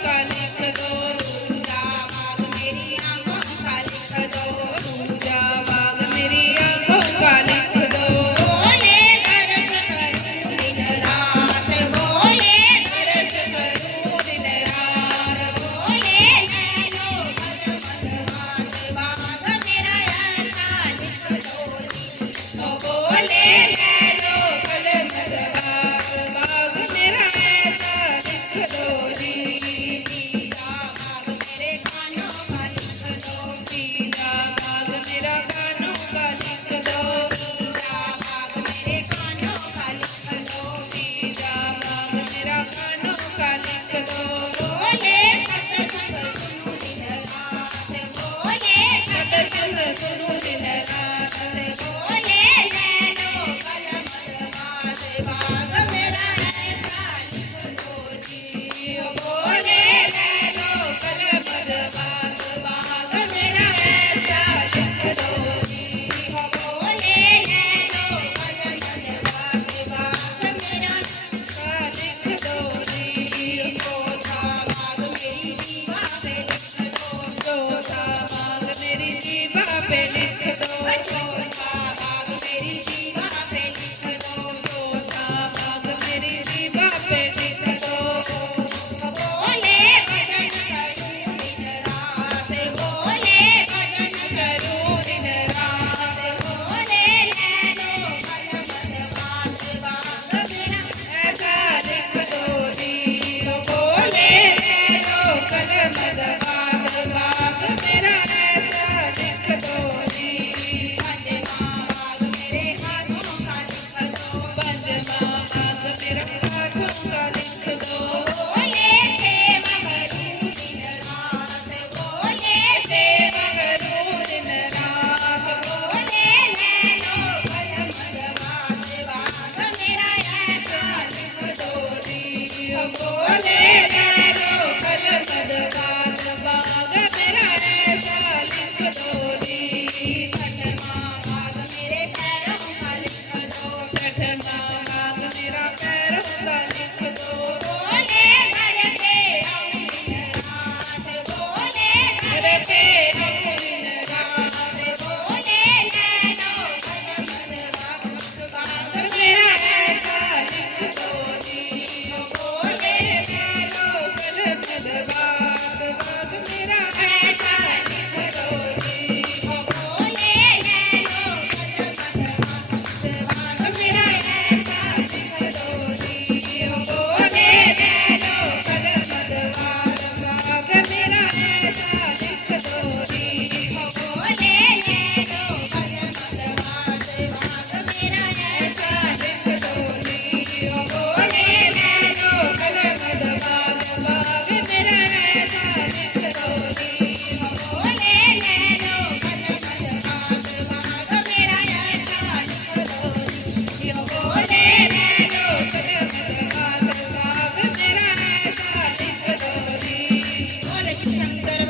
का लिख दो, रूजा बाग मेरी आंखों का लिख दो, रूजा बाग मेरी आंखों का लिख दो। बोले दर्श करूं दिन रात, बोले दर्श करूं दिन रात, बोले नैनो मदमस्त बाग मेरा ऐसा लिख दो, बोले नैनो मदमस्त बाग मेरा ऐसा लिख दो जी। पीला बाग मेरे कानों का लिख दो, पीला बाग मेरा कानों का लिख दो, पीला बाग मेरे कानों का लिख दो, पीला बाग मेरा कानों का लिख दो। बोले सत्संग सुनो दिन रात, बोले सत्संग सुनो दिन रात, बोले नैनो कलमदमात बाग मेरा ऐसा लिख दो जी, बोले नैनो कलमदमात बाग मेरा ऐसा लिख दो जी, बोले नैनो कलमदमात बाग मेरा ऐसा लिख दो जी। चौथा बाग मेरी जीवा पे लिख दो, चौथा बाग मेरी जीवा पे लिख दो, चौथा बाग मेरी जीवा पे लिख दो, चौथा बाग मेरी जीवा पे लिख दो। बोले भजन करूं दिन रात, बोले भजन करूं दिन रात, बोले नैनो कलमदमात बाग मेरा ऐसा लिख दो जी, बोले नैनो कलमदमात बाग मेरा ऐसा लिख दो जी। पंचमा बाग मेरे हाथों का लिख दो, पंचमा बाग मेरे हाथों का लिख दो। बोले सेवा करूं दिन रात, बोले सेवा करूं दिन रात, बोले नैनो कलमदमात बाग मेरा ऐसा लिख दो जी, बोले नैनो कलमदमात बाग मेरा ऐसा लिख दो जी। छठमा बाग मेरे पैरों का लिख दो, छठमा बाग मेरा पैरों का लिख दो। बोले घर पे आऊं दिन रात, बोले घर पे आऊं दिन रात, बोले नैनो कलमदमात बाग मेरा ऐसा लिख दो जी, बोले नैनो कलमदमात बाग मेरा ऐसा लिख दो जी, बोले नैनो कलमदमात बाग मेरा ऐसा लिख दो जी, बोले नैनो कलमदमात बाग मेरा ऐसा लिख दो जी, बोले नैनो कलमदमात बाग मेरा ऐसा लिख दो जी, बोले नैनो कलमदमात बाग मेरा ऐसा लिख दो जी, बोले नैनो कलमदमात बाग मेरा ऐसा लिख दो जी, बोले नैनो कलमदमात बाग मेरा ऐसा लिख दो जी। बोले शंकर